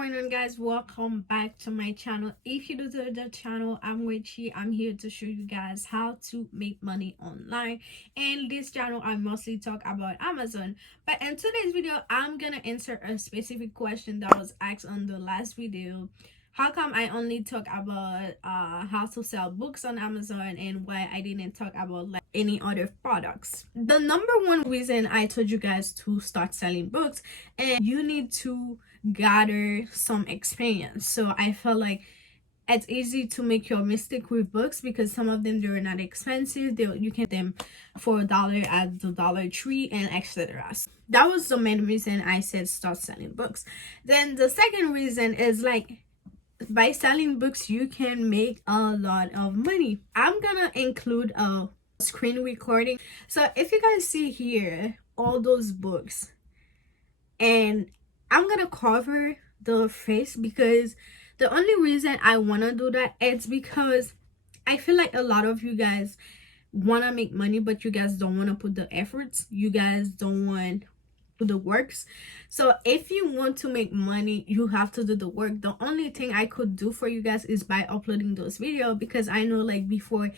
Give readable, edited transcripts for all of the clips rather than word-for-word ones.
going on, guys? Welcome back to my channel. If you do to the channel, I'm Richie. I'm here to show you guys how to make money online. And this channel I mostly talk about Amazon, but in today's video I'm gonna answer a specific question that was asked on the last video. How come I only talk about how to sell books on Amazon, and why I didn't talk about like any other products? The number one reason I told you guys to start selling books, and you need to gather some experience. So I felt like it's easy to make your mistake with books because some of them, they're not expensive. You can get them for $1 at the Dollar Tree and etc. That was the main reason I said start selling books. Then the second reason is like, by selling books you can make a lot of money. I'm gonna include a screen recording. So if you guys see here all those books, and I'm gonna cover the face because the only reason I want to do that is because I feel like a lot of you guys want to make money, but you guys don't want to put the efforts. You guys don't want to do the works. So if you want to make money, you have to do the work. The only thing I could do for you guys is by uploading those videos, because I know like before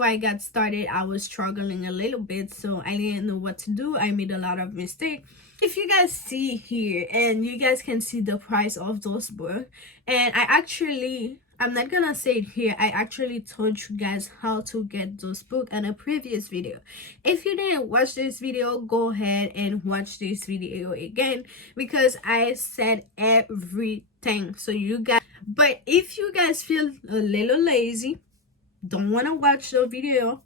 I got started I was struggling a little bit, so I didn't know what to do. I made a lot of mistakes. If you guys see here, and you guys can see the price of those books, and I'm not gonna say it here, I actually told you guys how to get those books in a previous video. If you didn't watch this video, go ahead and watch this video again, because I said everything. So you guys, but if you guys feel a little lazy, don't want to watch the video,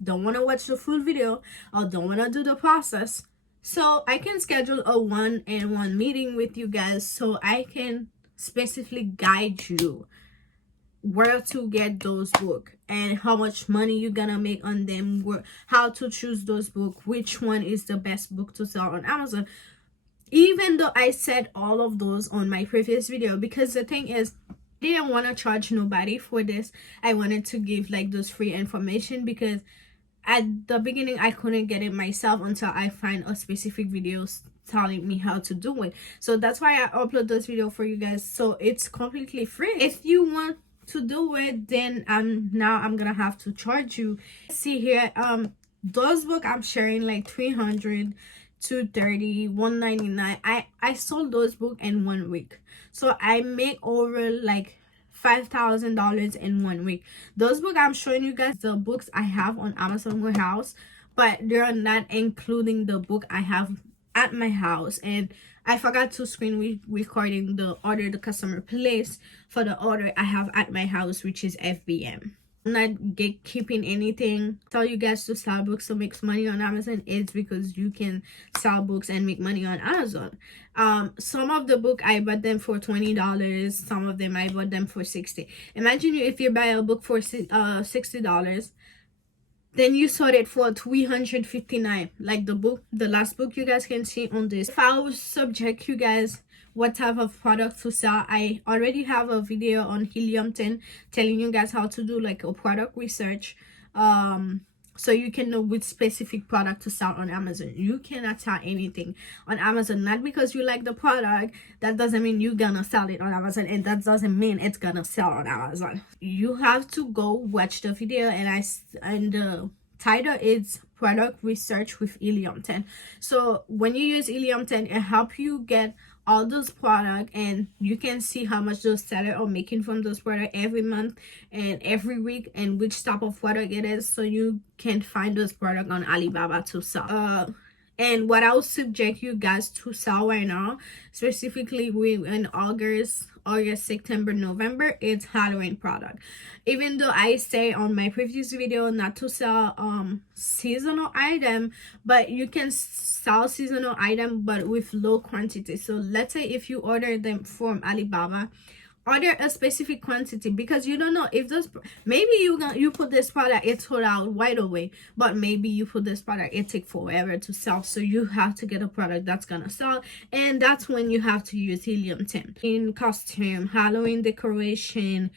don't want to watch the full video, or don't want to do the process, so I can schedule a one-on-one meeting with you guys, so I can specifically guide you where to get those books and how much money you're gonna make on them, how to choose those books, which one is the best book to sell on Amazon. Even though I said all of those on my previous video, because the thing is, I didn't want to charge nobody for this. I wanted to give like those free information, because at the beginning I couldn't get it myself until I find a specific video telling me how to do it. So that's why I upload those videos for you guys, so it's completely free. If you want to do it, then now I'm gonna have to charge you. See here, those books I'm sharing like 300, 230, 199. I sold those books in 1 week, so I make over like $5,000 in 1 week. Those books I'm showing you guys, the books I have on Amazon warehouse, but they're not including the book I have at my house. And I forgot to screen recording the order the customer placed for the order I have at my house, which is FBM. I'm not keeping anything. Tell you guys to sell books to make money on Amazon is because you can sell books and make money on Amazon. Some of the book I bought them for $20, some of them I bought them for $60. Imagine if you buy a book for $60, then you sold it for $359, like the last book you guys can see on this. If I was subject you guys what type of product to sell, I already have a video on Helium 10 telling you guys how to do like a product research, so you can know which specific product to sell on Amazon. You cannot sell anything on Amazon. Not because you like the product, that doesn't mean you're gonna sell it on Amazon, and that doesn't mean it's gonna sell on Amazon. You have to go watch the video, and the title is product research with Helium 10. So when you use Helium 10, it helps you get all those products, and you can see how much those sellers are making from those products every month and every week, and which type of product it is, so you can find those products on Alibaba to sell. And what I would suggest you guys to sell right now, specifically in August, September, November, it's Halloween product. Even though I say on my previous video not to sell seasonal item, but you can sell seasonal item but with low quantity. So let's say if you order them from Alibaba, order a specific quantity, because you don't know if those, maybe you put this product, it's sold out right away, but maybe you put this product, it take forever to sell. So you have to get a product that's gonna sell, and that's when you have to use Helium 10 in costume, Halloween decoration,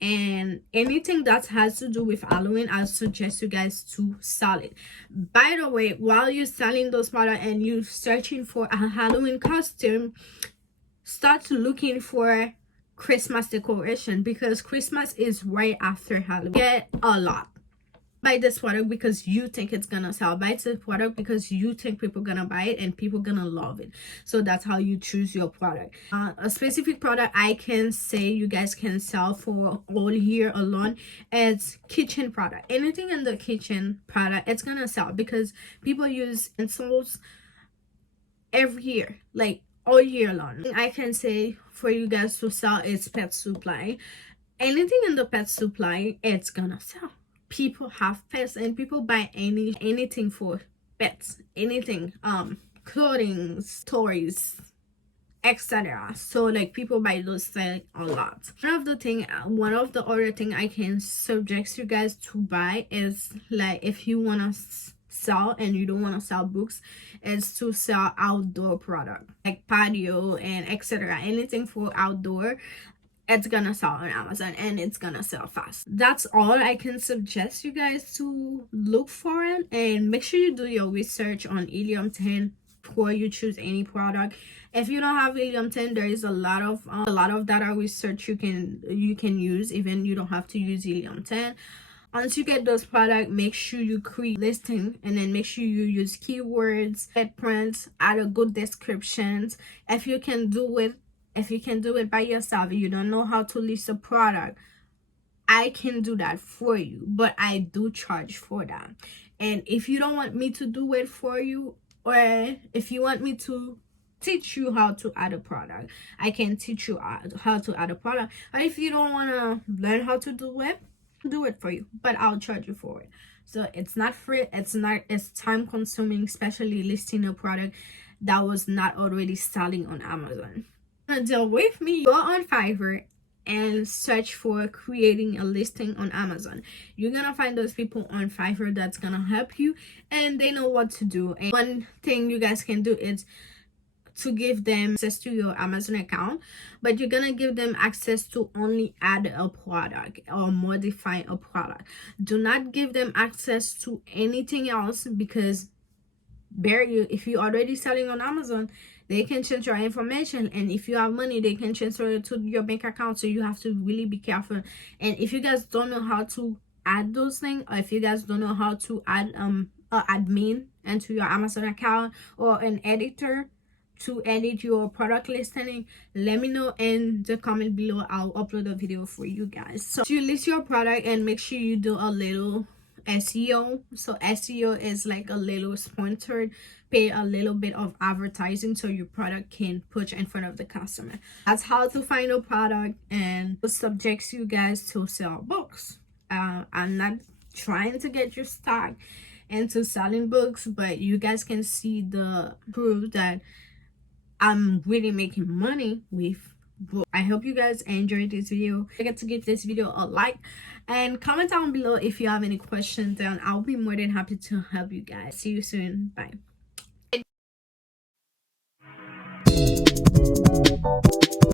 and anything that has to do with Halloween. I suggest you guys to sell it. By the way, while you're selling those products and you're searching for a Halloween costume, start looking for Christmas decoration, because Christmas is right after Halloween. Get a lot. Buy this product because you think it's gonna sell. Buy this product because you think people gonna buy it and people gonna love it. So that's how you choose your product. A specific product I can say you guys can sell for all year alone is kitchen product. Anything in the kitchen product, it's gonna sell because people use utensils every year, like all year long. I can say for you guys to sell is pet supply. Anything in the pet supply, it's gonna sell. People have pets and people buy anything for pets, anything, clothing, toys, etc. So like people buy those things a lot. One of the other thing I can suggest you guys to buy is, like, if you want to sell and you don't want to sell books, is to sell outdoor product like patio and etc. Anything for outdoor, it's gonna sell on Amazon and it's gonna sell fast. That's all I can suggest you guys to look for it. And make sure you do your research on Helium 10 before you choose any product. If you don't have Helium 10, there is a lot of data research you can use. Even you don't have to use Helium 10. Once you get those products, make sure you create listing, and then make sure you use keywords, get prints, add a good descriptions. If you can do it by yourself, you don't know how to list a product, I can do that for you, but I do charge for that. And if you don't want me to do it for you, or if you want me to teach you how to add a product, I can teach you how to add a product. Or if you don't want to learn how to do it for you, but I'll charge you for it. So it's not free, it's time consuming, especially listing a product that was not already selling on Amazon. Deal with me, go on Fiverr and search for creating a listing on Amazon. You're gonna find those people on Fiverr that's gonna help you, and they know what to do. And one thing you guys can do is to give them access to your Amazon account, but you're gonna give them access to only add a product or modify a product. Do not give them access to anything else, because if you're already selling on Amazon, they can change your information, and if you have money, they can transfer it to your bank account. So you have to really be careful. And if you guys don't know how to add those things, or if you guys don't know how to add an admin into your Amazon account, or an editor to edit your product listing, let me know in the comment below. I'll upload a video for you guys. So you list your product, and make sure you do a little SEO. So SEO is like a little sponsored, pay a little bit of advertising so your product can push in front of the customer. That's how to find a product, and it subjects you guys to sell books. I'm not trying to get you stuck into selling books, but you guys can see the proof that I'm really making money with books. I hope you guys enjoyed this video. Don't forget to give this video a like and comment down below if you have any questions, and I'll be more than happy to help you guys. See you soon. Bye.